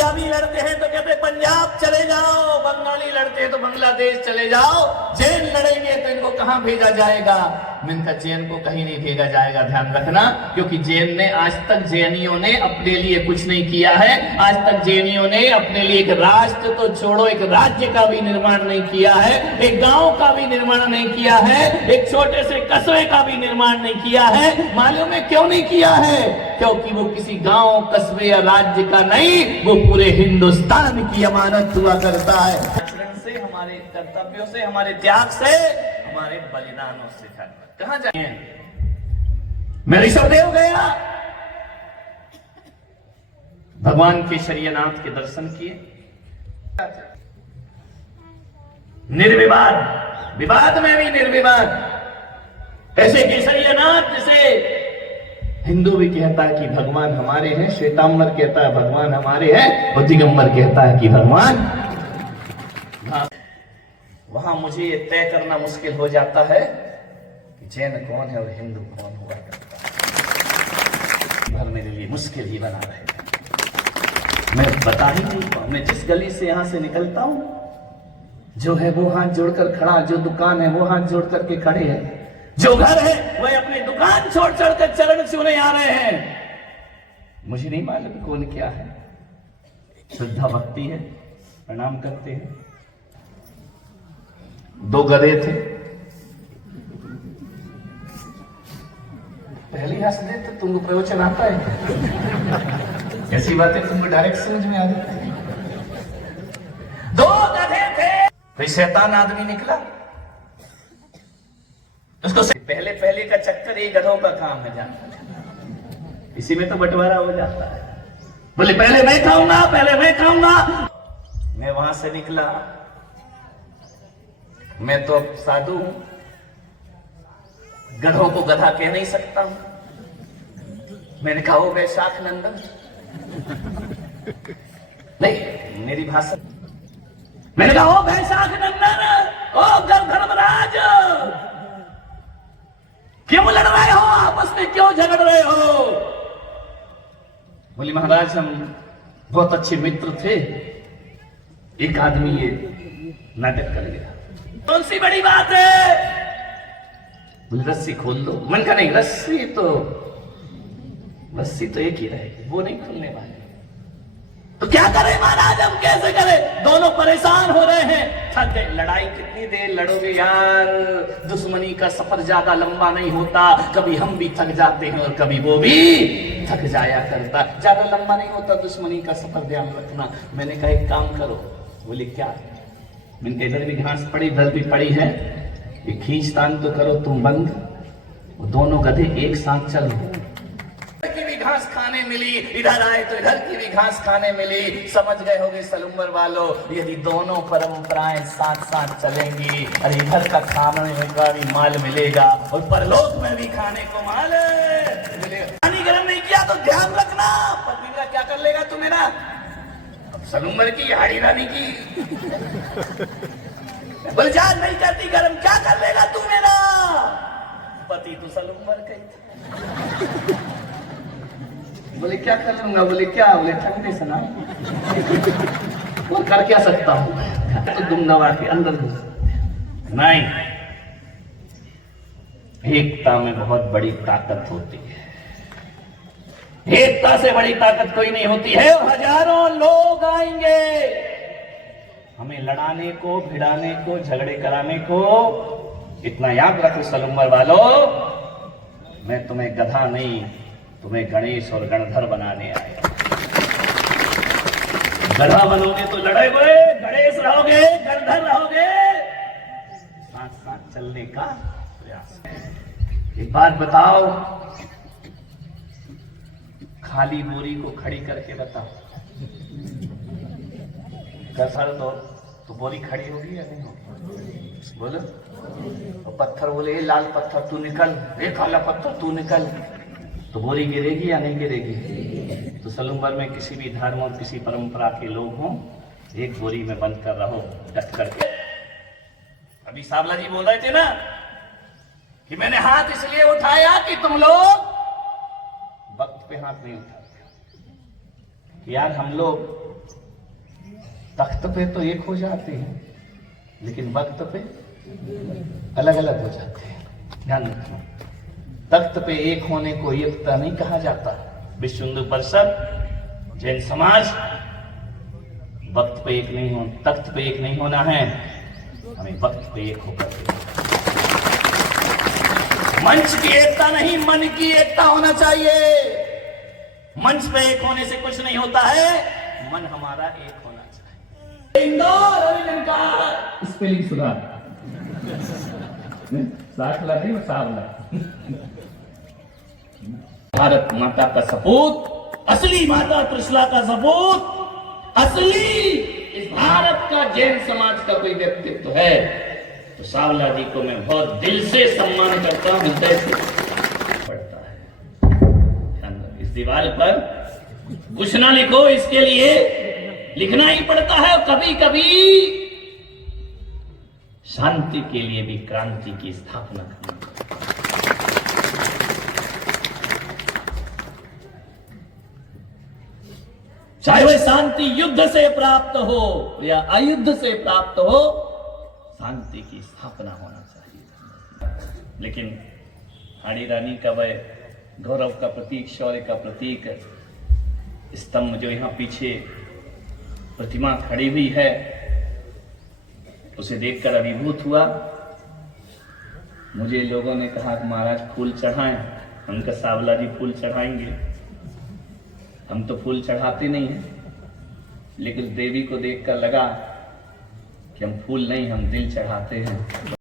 पंजाबी लड़ते हैं तो कहते पंजाब चले जाओ, बंगाली लड़ते हैं तो बांग्लादेश चले जाओ, जैन लड़ेंगे तो इनको कहां भेजा जाएगा? मैंने कहा जैन को कहीं नहीं भेजा जाएगा, ध्यान रखना, क्योंकि जैन ने आज तक, जैनियों ने अपने लिए कुछ नहीं किया है। आज तक जैनियों ने अपने लिए एक राष्ट्र तो छोड़ो, एक राज्य का भी निर्माण नहीं किया है, एक गांव का भी निर्माण नहीं किया है, एक छोटे से कस्बे का भी निर्माण नहीं किया है। मालूम है क्यों नहीं किया है? क्योंकि वो किसी गांव, कस्बे या राज्य का नहीं, वो पूरे हिंदुस्तान की अमानत हुआ करता है। आचरण से, हमारे कर्तव्यों से, हमारे त्याग से, हमारे बलिदानों से। कहां जाए? मैं ऋषभदेव गया, भगवान केशरीनाथ के दर्शन किए, निर्विवाद, विवाद में भी निर्विवाद। ऐसे केशरीनाथ जिसे हिंदू भी कहता है कि भगवान हमारे हैं, श्वेतांबर कहता है भगवान हमारे हैं, और दिगंबर कहता है कि भगवान। वहां मुझे ये तय करना मुश्किल हो जाता है कि जैन कौन है और हिंदू कौन हुआ करता है। भर मेरे लिए मुश्किल ही बना रहे। मैं बता ही नहीं पाऊं। मैं जिस गली से यहां से निकलता हूं, जो है वो हाथ जोड़कर खड़ा, जो दुकान है वो हाथ जोड़ करके खड़े हैं, जो घर है वह अपनी दुकान छोड़ कर चरण छूने आ रहे हैं। मुझे नहीं मालूम कौन क्या है, श्रद्धा भक्ति है, प्रणाम करते हैं। दो गधे थे, पहली हंस दे तो तुमको प्रवचन आता है, ऐसी बातें तुमको डायरेक्ट समझ में आ जाती है। दो गधे थे, कोई शैतान आदमी निकला, उसको पहले पहले का चक्कर ये गधों का काम है, जानना, इसी में तो बंटवारा हो जाता है। बोले पहले मैं खाऊंगा, पहले मैं खाऊंगा। मैं वहां से निकला, मैं तो अब साधु हूं, गधों को गधा कह नहीं सकता हूं। मैंने कहा वो वैशाख नंदन, नहीं मेरी भाषा, मैंने कहा ओ वैशाख नंदन, ओ धर्मराज, क्यों लड़ रहे हो आपस में, क्यों झगड़ रहे हो? बोली महाराज हम बहुत अच्छे मित्र थे, एक आदमी ये नाटक कर गया। कौन सी बड़ी बात है? बोले रस्सी खोल दो। मन का नहीं, रस्सी तो एक ही रहेगी, वो नहीं खुलने वाली। तो क्या करें महाराज, हम कैसे करें? दोनों परेशान हो रहे हैं, थक गए। लड़ाई कितनी देर लड़ोगे यार, दुश्मनी का सफर ज्यादा लंबा नहीं होता, कभी हम भी थक जाते हैं और कभी वो भी थक जाया करता, ज्यादा लंबा नहीं होता दुश्मनी का सफर, ध्यान रखना। मैंने कहा एक काम करो। बोले क्या? मैंने इधर भी घास पड़ी, इधर भी पड़ी है, ये खींचतान तो करो तुम बंद, दोनों गधे एक साथ चलो। की भी घास खाने मिली, इधर आए तो इधर की भी घास खाने मिली। समझ गए होगे सलूम्बर वालों, यदि दोनों परंपराएं साथ साथ चलेंगी, अरे इधर का खाने का भी माल मिलेगा और परलोक में भी खाने को माल मिलेगा। पानी गर्म नहीं किया तो ध्यान रखना, पत्नी का क्या कर लेगा तू मेरा? सलूम्बर की हाड़ी रानी की बलजाज नहीं करती गर्म, क्या कर लेगा तू मेरा? पति तो सलूम्बर कही। बोले क्या कर लूंगा? बोले क्या? बोले ठंडे से ना, और कर क्या सकता हूं? तो दुम दबा के अंदर घुस नहीं। एकता में बहुत बड़ी ताकत होती है, एकता से बड़ी ताकत कोई नहीं होती है। हजारों लोग आएंगे हमें लड़ाने को, भिड़ाने को, झगड़े कराने को। इतना याद रखो सलूम्बर वालों, मैं तुम्हें गधा नहीं, तुम्हें गणेश और गणधर बनाने आया। गधा बनोगे तो लड़े हुए, गणेश रहोगे, गणधर रहोगे, साथ साथ चलने का प्रयास। एक बात बताओ, खाली बोरी को खड़ी करके बताओ, कसर दो तो बोरी खड़ी होगी या नहीं होगी? बोलो। तो पत्थर बोले ए लाल पत्थर तू निकल, ए काला पत्थर तू निकल, तो बोरी गिरेगी या नहीं गिरेगी? तो सलूम्बर में किसी भी धर्म और किसी परंपरा के लोग हों, एक बोरी में बंद कर रहो, डट करके। अभी सावला जी बोल रहे थे ना कि मैंने हाथ इसलिए उठाया कि तुम लोग वक्त पे हाथ नहीं उठाते। यार हम लोग तख्त पे तो एक हो जाते हैं, लेकिन वक्त पे अलग अलग हो जाते हैं। ध्यान रखना, तख्त पे एक होने को एकता नहीं कहा जाता। विश्व हिंदू परिषद, जैन समाज, वक्त पे एक नहीं हो, तख्त पे एक नहीं होना है, हमें वक्त पे एक होकर मंच की एकता नहीं, मन की एकता होना चाहिए। मंच पे एक होने से कुछ नहीं होता है, मन हमारा एक होना चाहिए। इंदौर अभिनंदन का स्पेलिंग सुधार, साखला नहीं वो सावला। भारत माता का सपूत, असली माता त्रिशला का सपूत, असली इस भारत का जैन समाज का कोई व्यक्तित्व है तो सावला जी को मैं बहुत दिल से सम्मान करता हूं, हृदय से पढ़ता है। इस दीवार पर कुछ ना लिखो, इसके लिए लिखना ही पड़ता है। और कभी कभी शांति के लिए भी क्रांति की स्थापना करनी। चाहे वह शांति युद्ध से प्राप्त हो या अयुद्ध से प्राप्त हो, शांति की स्थापना होना चाहिए। लेकिन हाड़ी रानी का वह गौरव का प्रतीक, शौर्य का प्रतीक स्तंभ जो यहाँ पीछे प्रतिमा खड़ी हुई है, उसे देखकर अभिभूत हुआ। मुझे लोगों ने कहा कि महाराज फूल चढ़ाएं। हम कहा सावला जी फूल चढ़ाएंगे, हम तो फूल चढ़ाते नहीं हैं। लेकिन देवी को देखकर लगा कि हम फूल नहीं, हम दिल चढ़ाते हैं।